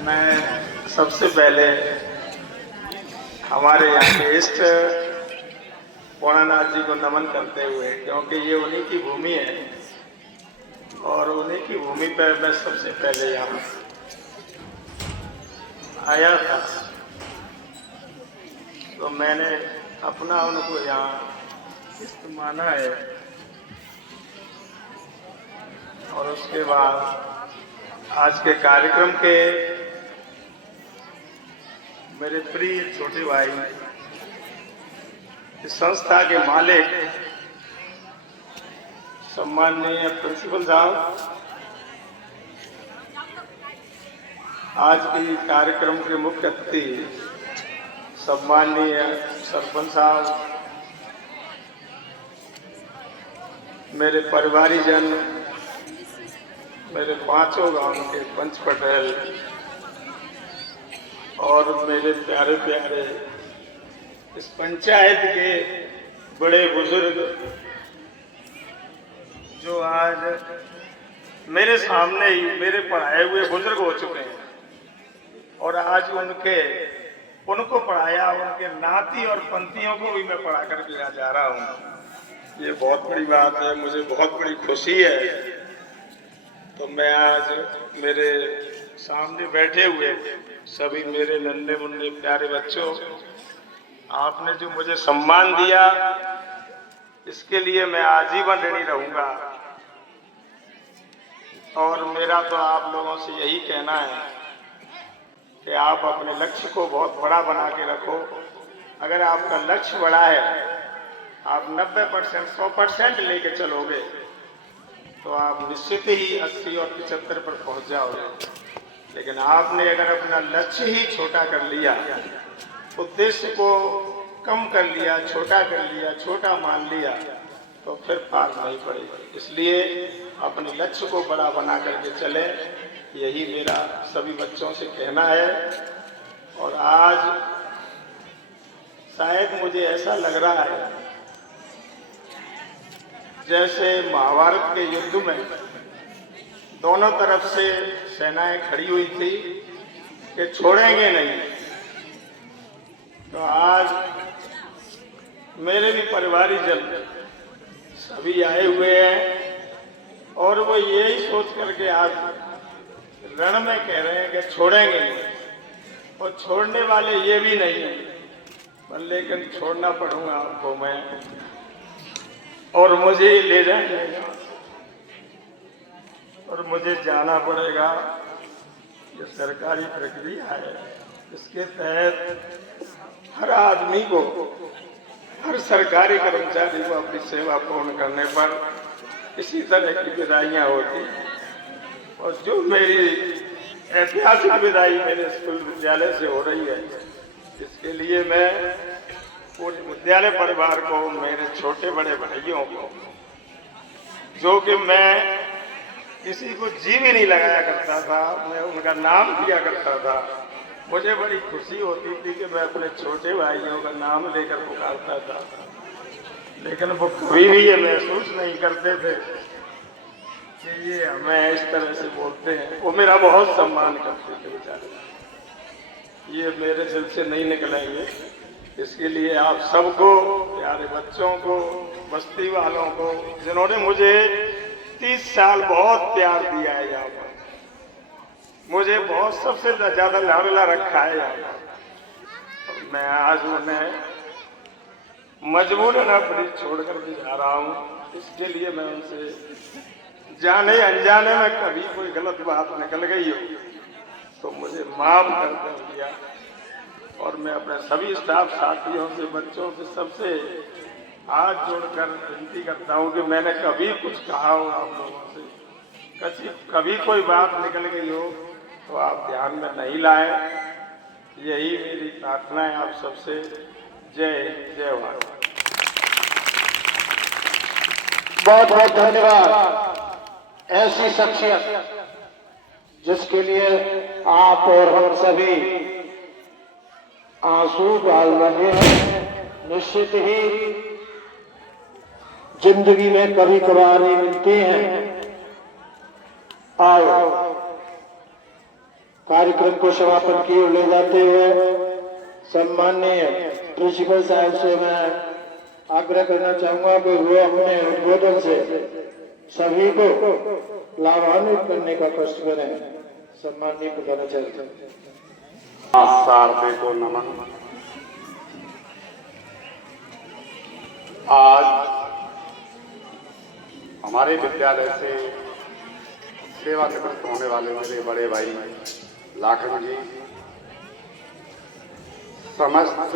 मैं सबसे पहले हमारे यहाँ के इष्ट भोलानाथ जी को नमन करते हुए, क्योंकि ये उन्हीं की भूमि है और उन्हीं की भूमि पर मैं सबसे पहले यहाँ आया था, तो मैंने अपना उनको यहाँ इष्ट माना है। और उसके बाद आज के कार्यक्रम के मेरे प्रिय छोटे भाई, इस संस्था के मालिक सम्माननीय प्रिंसिपल साहब, आज के कार्यक्रम के मुख्य अतिथि सम्माननीय सरपंच साहब, मेरे परिवारीजन, मेरे पांचों गांव के पंच पटेल और मेरे प्यारे प्यारे इस पंचायत के बड़े बुजुर्ग जो आज मेरे सामने ही मेरे पढ़ाए हुए बुजुर्ग हो चुके हैं और आज उनको पढ़ाया, उनके नाती और पंथियों को भी मैं पढ़ा करके आज जा रहा हूँ। ये बहुत बड़ी बात है, मुझे बहुत बड़ी खुशी है। तो मैं आज मेरे सामने बैठे हुए सभी मेरे नन्हे मुन्ने प्यारे बच्चों, आपने जो मुझे सम्मान दिया इसके लिए मैं आजीवन ऋणी रहूंगा। और मेरा तो आप लोगों से यही कहना है कि आप अपने लक्ष्य को बहुत बड़ा बना के रखो। अगर आपका लक्ष्य बड़ा है, आप 90% 100% लेके चलोगे तो आप निश्चित ही 80 और 75 पर पहुंच जाओगे। लेकिन आपने अगर अपना लक्ष्य ही छोटा कर लिया, उद्देश्य को कम कर लिया, छोटा कर लिया, छोटा मान लिया, तो फिर पार नहीं पड़ेगी। इसलिए अपने लक्ष्य को बड़ा बना करके चले, यही मेरा सभी बच्चों से कहना है। और आज शायद मुझे ऐसा लग रहा है जैसे महाभारत के युद्ध में दोनों तरफ से सेनाएं खड़ी हुई थी कि छोड़ेंगे नहीं। तो आज मेरे भी परिवारीजन सभी आए हुए हैं और वो यही सोच करके आज रण में कह रहे हैं कि छोड़ेंगे नहीं, और छोड़ने वाले ये भी नहीं है, पर लेकिन छोड़ना पड़ूंगा आपको मैं, और मुझे ले जाएगा और मुझे जाना पड़ेगा। ये सरकारी प्रक्रिया है, इसके तहत हर आदमी को, हर सरकारी कर्मचारी को अपनी सेवा पूर्ण करने पर इसी तरह की विदाइयाँ होती। और जो मेरी ऐतिहासिक विदाई मेरे स्कूल विद्यालय से हो रही है, इसके लिए मैं पूरे विद्यालय परिवार को, मेरे छोटे बड़े भाइयों को, जो कि मैं किसी को जी भी नहीं लगाया करता था, मैं उनका नाम दिया करता था, मुझे बड़ी खुशी होती थी कि मैं अपने छोटे भाइयों का नाम लेकर पुकारता था। लेकिन वो कभी भी ये महसूस नहीं करते थे कि ये हमें इस तरह से बोलते हैं। वो मेरा बहुत सम्मान करते थे बेचारे, ये मेरे दिल से नहीं निकलेंगे। इसके लिए आप सबको, प्यारे बच्चों को, बस्ती वालों को, जिन्होंने मुझे 30 साल बहुत प्यार दिया है, यहाँ पर मुझे बहुत सबसे ज्यादा लाडला रखा है यहाँ पर, मैं आज उन्हें मजबूरन अपनी छोड़कर भी जा रहा हूँ। इसके लिए मैं उनसे जाने अनजाने में कभी कोई गलत बात निकल गई हो तो मुझे माफ कर दिया। और मैं अपने सभी स्टाफ साथियों से, बच्चों से, सबसे हाथ जोड़कर विनती करता हूँ कि मैंने कभी कुछ कहा हो आप लोगों से, कभी कोई बात निकल गई हो तो आप ध्यान में नहीं लाएं। यही मेरी प्रार्थना है आप सबसे। जय जय भारत। बहुत बहुत धन्यवाद। ऐसी शख्सियत जिसके लिए आप और हम सभी आंसू डाल रहे हैं, निश्चित ही जिंदगी में कभी कभार ही मिलती हैं। और कार्यक्रम को समापन की ओर ले जाते हुए सम्माननीय प्रिंसिपल साहब से मैं आग्रह करना चाहूंगा कि वो अपने उद्बोधन से सभी को लाभान्वित करने का कष्ट करें। सम्माननीय प्रधानाचार्य। शारदे को नमन। आज हमारे विद्यालय से सेवानिवृत्त होने वाले मेरे बड़े भाई लाखन जी, समस्त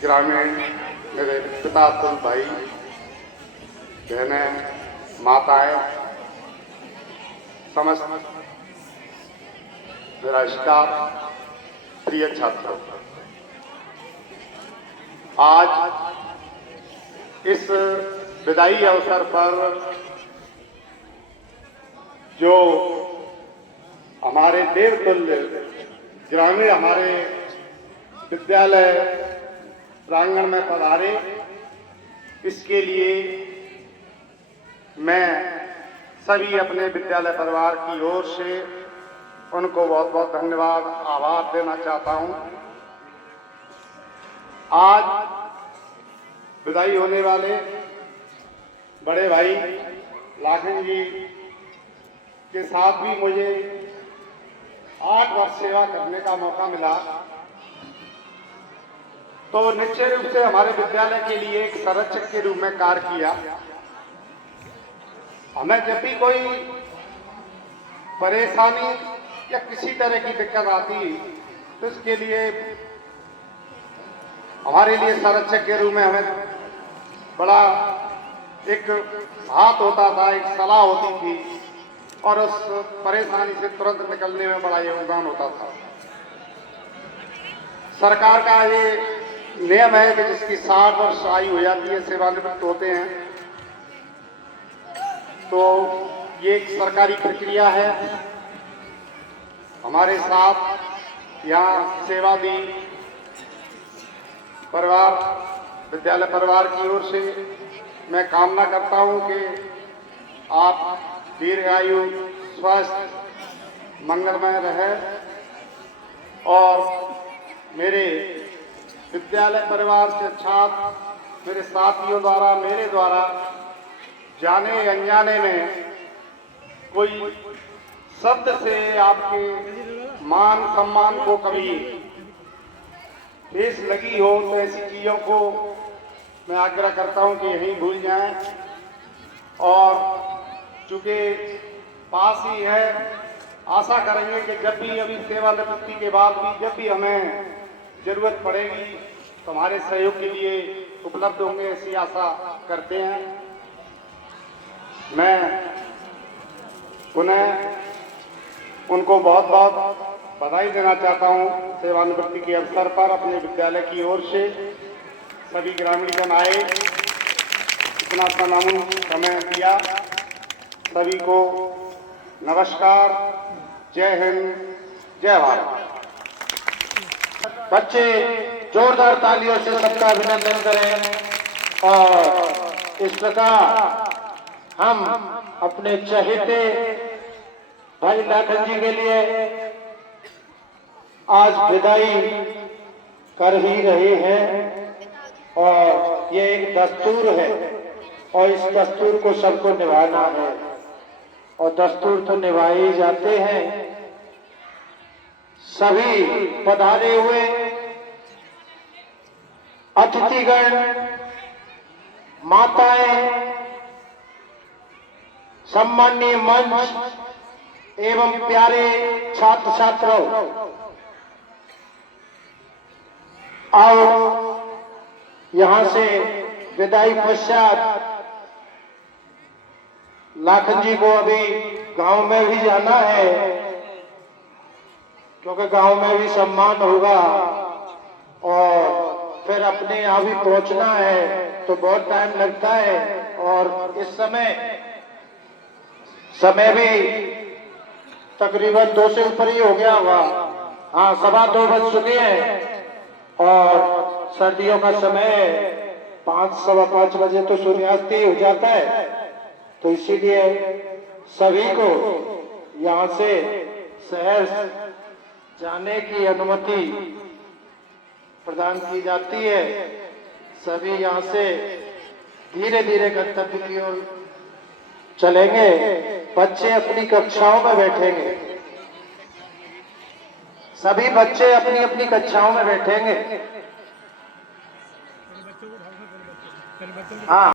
ग्रामीण मेरे पिता तुल भाई बहनें माताएं, समस्त मेरा स्टाफ, प्रिय छात्रों, आज इस विदाई अवसर पर जो हमारे देवतुल्य ग्रामीण हमारे विद्यालय प्रांगण में पधारे, इसके लिए मैं सभी अपने विद्यालय परिवार की ओर से उनको बहुत बहुत धन्यवाद, आभार देना चाहता हूं। आज विदाई होने वाले बड़े भाई लाखन जी के साथ भी मुझे 8 वर्ष सेवा करने का मौका मिला, तो निश्चय रूप से हमारे विद्यालय के लिए एक संरक्षक के रूप में कार्य किया। हमें जब भी कोई परेशानी या किसी तरह की दिक्कत आती तो इसके लिए हमारे लिए संरक्षक के रूप में हमें बड़ा एक हाथ होता था, एक सलाह होती थी और उस परेशानी से तुरंत निकलने में बड़ा योगदान होता था। सरकार का ये नियम है कि जिसकी 60 वर्ष आयु हो जाती है, सेवानिवृत्त होते हैं, तो ये एक सरकारी प्रक्रिया है। हमारे साथ यहाँ सेवा दी परिवार, विद्यालय परिवार की ओर से मैं कामना करता हूँ कि आप दीर्घायु, स्वस्थ, मंगलमय रहे और मेरे विद्यालय परिवार से छात्र, मेरे साथियों द्वारा, मेरे द्वारा जाने अनजाने में कोई शब्द से आपके मान सम्मान को कभी ठेस लगी हो तो ऐसी चीज़ों को मैं आग्रह करता हूं कि यहीं भूल जाएं। और चूंकि पास ही है, आशा करेंगे कि जब भी अभी सेवानिवृत्ति के बाद भी जब भी हमें जरूरत पड़ेगी तो हमारे सहयोग के लिए उपलब्ध होंगे, ऐसी आशा करते हैं। मैं पुनः उनको बहुत बहुत बधाई देना चाहता हूं। सेवानिवृत्ति के अवसर पर अपने विद्यालय की ओर से सभी ग्रामीणजन आए, इतना समय दिया, सभी को नमस्कार, जय हिंद, जय भारत। बच्चे जोरदार तालियों से सबका अभिनंदन करें और इस प्रकार हम अपने चहेते भाई लाखन जी के लिए आज विदाई कर ही रहे हैं और ये एक दस्तूर है और इस दस्तूर को सबको निभाना है और दस्तूर तो निभाए ही जाते हैं। सभी पधारे हुए अतिथिगण, माताएं, सम्माननीय मंच एवं प्यारे छात्र छात्राओं, आओ यहां से विदाई पश्चात लाखन जी को अभी गांव में भी जाना है, क्योंकि गांव में भी सम्मान होगा और फिर अपने यहाँ भी पहुंचना है तो बहुत टाइम लगता है और इस समय भी तकरीबन 2 से ऊपर ही हो गया होगा। हाँ, 2:15 बज चुके हैं और सर्दियों का समय 5, 5:15 बजे तो सूर्यास्त ही हो जाता है, तो इसीलिए सभी को यहाँ से शहर जाने की अनुमति प्रदान की जाती है। सभी यहाँ से धीरे धीरे गंतव्य की ओर चलेंगे। बच्चे अपनी कक्षाओं में बैठेंगे। सभी बच्चे अपनी अपनी कक्षाओं में बैठेंगे। हाँ।